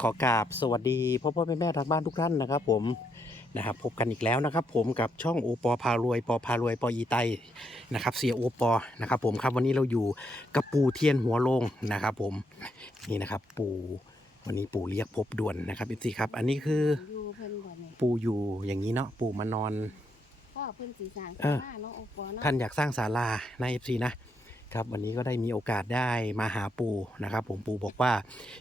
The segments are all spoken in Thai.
ขอกราบสวัสดีพ่อพ่อแม่แม่ทางบ้านทุกท่านนะครับ ผมนะครับพบกันอีกแล้วนะครับ ผมกับช่องโอปอพารวยปอพารวยปออีไตนะครับเสียโอปอนะครับ ผมครับวันนี้เราอยู่กับปู่เทียนหัวโลงนะครับ ผมนี่นะครับ ปู่วันนี้ปู่เรียกพบด่วนนะครับอีซีครับ อันนี้คืออยู่เพิ่นบ่เนี่ยปู่อยู่อย่างนี้เนาะปู่มานอนพ่อเพิ่นสีสร้างเออศาลาเนาะโอปอเนาะท่านอยากสร้างศาลาในเอฟซีนะ ครับวันนี้ก็ได้มีโอกาสได้มาหาปู่นะครับ ผมปู่บอกว่า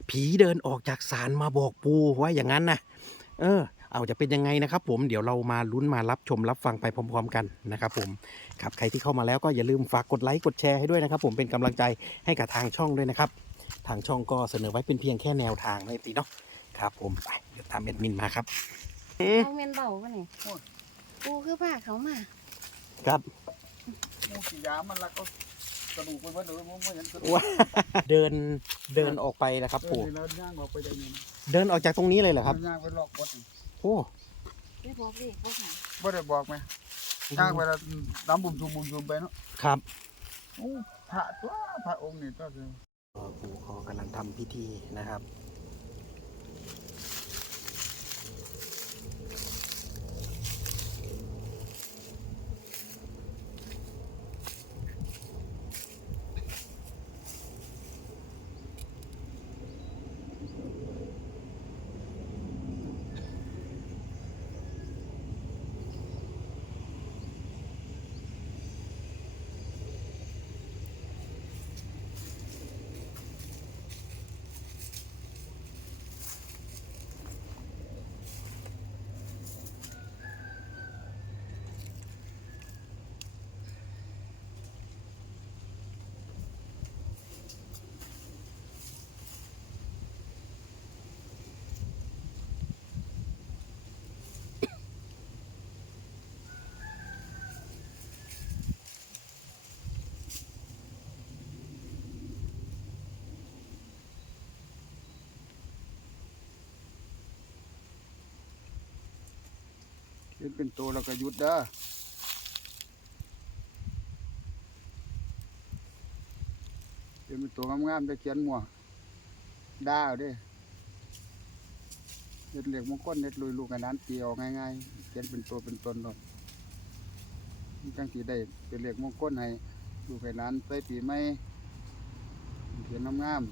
ผีเดินออกจากศาลมาบอกปู่ว่าอย่างนั้นนะเออ เอาจะเป็นยังไงนะครับ ผมเดี๋ยวเรามาลุ้นมารับชมรับฟังไปพร้อม ๆ กันนะครับ ผมครับใครที่เข้ามาแล้วก็อย่าลืมฝากกดไลค์กดแชร์ให้ด้วยนะครับ ผมเป็นกำลังใจให้กับทางช่องด้วยนะครับ ทางช่องก็เสนอไว้เป็นเพียงแค่แนวทางในตีเนาะครับผมไปเดี๋ยวตามเอ็ดมินมาครับเอ๊ะเอาเมนเบาปะเนี่ยปูคือผ้าเขามา ครับมูกี่ยามันละก็ กระดูกไปว่าเดี๋ยวมันไม่เห็นกระดูกว่าเดินเดินออกไปนะครับเอปู่อแล้วย่างออกไปได้ยังเดินออกจากตรงนี้เลยเหรอครับย่างไปลอกบดโอ้ได้บอกดิบ่ค่ะบ่ได้บอกไหมย่างไปแล้วน้ำบุ่มชุมบุ่มชุมไปเนาะครับโอ้พระตัวพระองค์นี่ตัวเดียว ปู่เขากำลังทำพิธีนะครับ เห็นเป็นตัวแล้วก็หยุดเด้อเห็นเป็นตัวงามๆได้เขียนหมัวดาวเด้เห็ดเหล็กมงคลเห็ดลุยลูกกันนั้นตีออกง่ายๆเขียนเป็นตัวเป็นตนหรอกจังสีได้เป็นเหล็กมงคลให้ลูกให้หลานใส่ปีใหม่เขียนงาม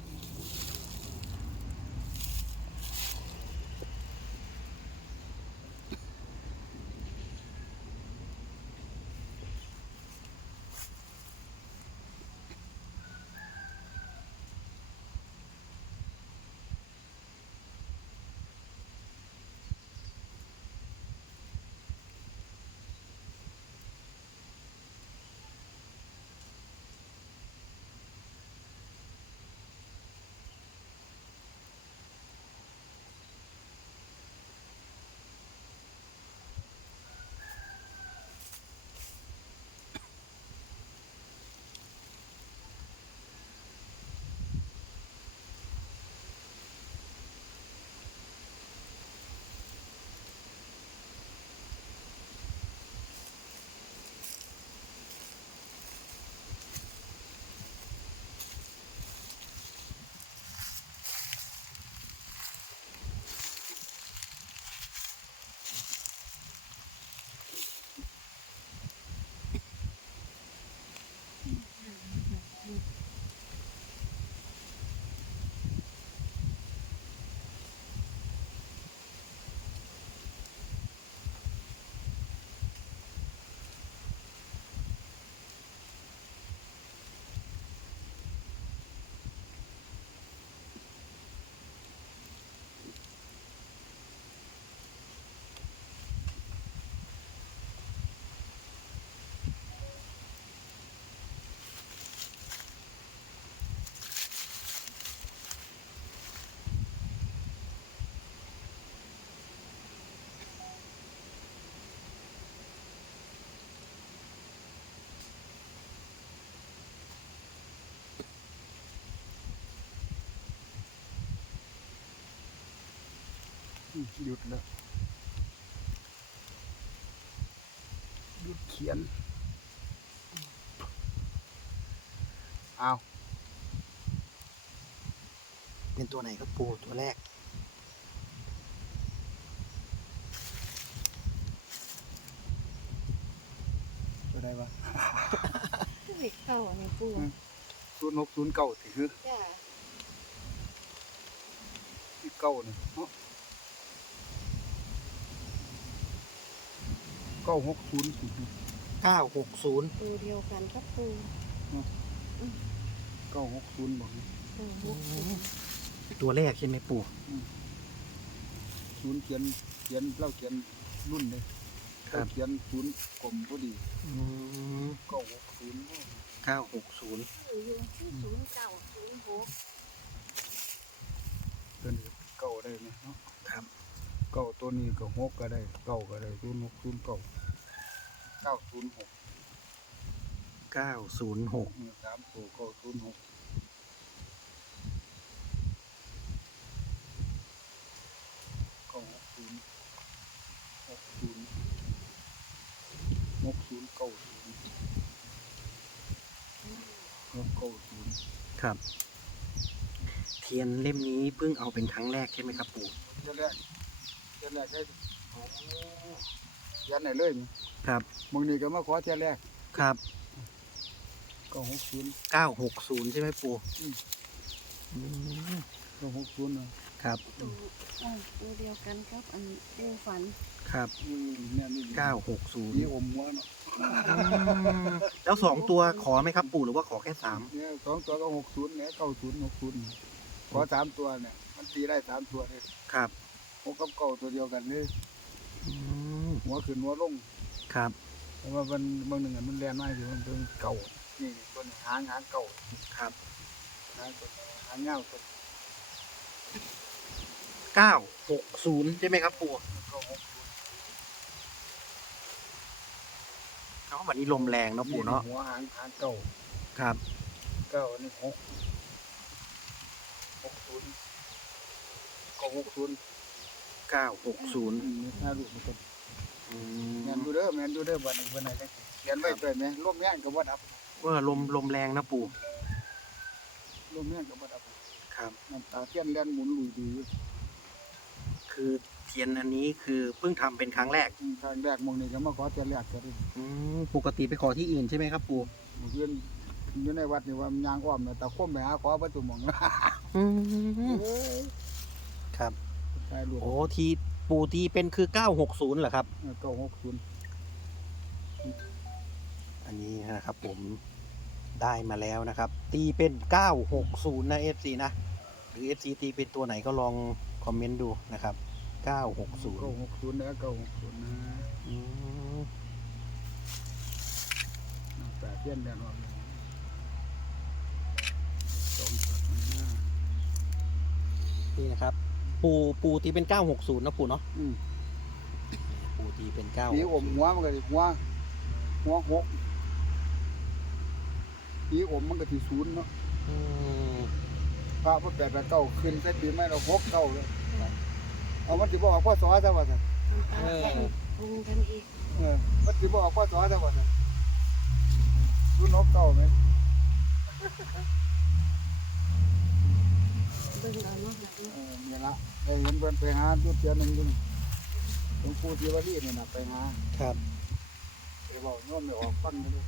หยุดแล้วหยุดเขียนเอาเป็นตัวไหนครับปูตัวแรกตัวใดวะเด็กเก่าไงปูศูนกศูนย์เก่าถือจ้าเก่าเนี่ยเนาะ เก้าหกศูนย์สิคือเก้าหกศูนย์ปูเดียวกันกับปูเก้าหกศูนย์บอกนี่ปูบุกตัวแรกใช่ไหมปู่ศูนย์เขียนเขียนเล่าเขียนรุ่นเลยครับเขียนศูนย์กลมพอดีอืมเก้าหกศูนย์เก้าหกศูนย์คืออยู่ที่ศูนย์เก่าศูนย์หกตัวนี้เก้าได้ไหมเนาะครับ เก้าตัวนี้ก็หกก็ได้เก้าก็ได้ศูนย์หกศูนย์เก้าเก้าศูนย์หกเก้าศูนย์หกมีสามตัวเก้าศูนย์หกเก้าหกศูนย์หกศูนย์หกศูนย์เก้าศูนย์หกเก้าศูนย์ครับ เทียนเล่มนี้เพิ่งเอาเป็นครั้งแรกใช่ไหมครับปู่เจ้าแรก เจ้าแรกได้โอ้ยันไหนเลยนี่ครับ มึงนี่ก็มาขอเจ้าแรกครับก็หกศูนย์ เก้าหกศูนย์ใช่ไหมปู่อืม อืมก็หกศูนย์เนาะครับปูอ่าปูเดียวกันกับ อันปูฝันครับอืมเนี่ยนี่เก้าหกศูนย์นี่อมหัวเนาะแล้วสองตัวขอไหมครับปู่หรือว่าขอแค่สามเนี่ยสองตัวก็หกศูนย์เนี่ยเก้าศูนย์หกศูนย์ขอสามตัวเนี่ย มันตีได้สามตัวเลยครับห กกับเก้าตัวเดียวกันเลยอืมหัวขึ้นหัวลงครับแต่ว่ามันบางหนึ่งอะมันแรงมากอยู่มันเป็นเก่านี่ตัวนี้หางหางเก่าครับหางตัวหางเงาตัวเก้าหกศูนย์ใช่ไหมครับปู่เก้าหกศูนย์เอ้าวันนี้ลมแรงเนาะปู่เนาะหัวหางหางเก่าครับเก้าอันนี้หกหกศูนย์เก้าหกศูนย์ เก้าหกศูนย์อืมน่ารู้มันก็อืแมนมดูเด้อแมนดูเด้อวันหนึ่งวันไหนจังสิเขียนไว้ด้วยไหมร่มแม่นกับวัดอับว่าลมลมแรงนะปู่ร่มแม่นกับวัดอับครับ น้ำตาเทียนแล่นหมุนลุยดีอยู่คือเทียนอันนี้คือเพิ่งทำเป็นครั้งแรกอืมครั้งแรกมองนี่ก็มาขอเทียนแรกก็ได้อืมปกติไปขอที่อื่นใช่ไหมครับปู่เมื่อคืนอยู่ในวัดนี่ว่ามันยางอ้อมเนี่ยตะคมไปหาขอประตูหมองนะ อืมเอ้ยครับ ตายลูกโอ้ทีปู่ทีเป็นคือเก้าหกศูนย์เหรอครับ เก้าหกศูนย์อันนี้นะครับผมได้มาแล้วนะครับ ตีเป็น 960 นะ FC นะ หรือ FC ตีเป็นตัวไหนก็ลองคอมเมนต์ดูนะครับเก้า960หกศูนย์นะเก้าหกศูนย์นะอืมน้ำตาเทียนแล่นอ้อมเลยสองสัตว์หน้านี่นะครับ ปูปูตีเป็น960นะปูเนาะอืมปูตีเป็นผีอมหัวมันก็สิหัวหัวหกผีอมมันก็สิศูนย์เนาะ9อืมพระพุทธแปดพระเก้าขึ้นใส่ปีไม่เราหกเก้าเลยเอามันสิบอกว่าพ่อสอซะว่าซั่นน้ำตาแข็งปรุงกันอีกเออมันสิบอกว่าพ่อสอซะว่าซั่นศูนย์หกเก้าไหม เบิ่งเอาเนาะแบบนี้ เออนี่ละได้ เห็นเพิ่นไปหาจุดเทียนหนึงอยู่นี่หลวงปู่ที่วัดนี่นี่น่ะไปหาครับ ไปบอกโน้มไม่ออกฟังกันเลย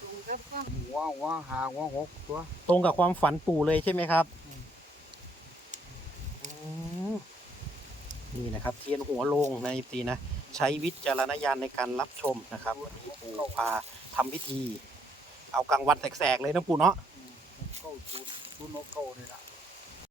ปรุงกับข้าวหัวหัวหาหัวหกตัวตรงกับความฝันปู่เลยใช่ไหมครับอืมอืมนี่นะครับ เทียนหัวโลงใน FC นะ ใช้วิจารณญาณในการรับชมนะครับวันนี้ปู่พาทำพิธี เอากลางวันแสกๆเลยนะปู่เนาะอืมเก้าศูนย์ศูนย์หกเก้านี่ล่ะ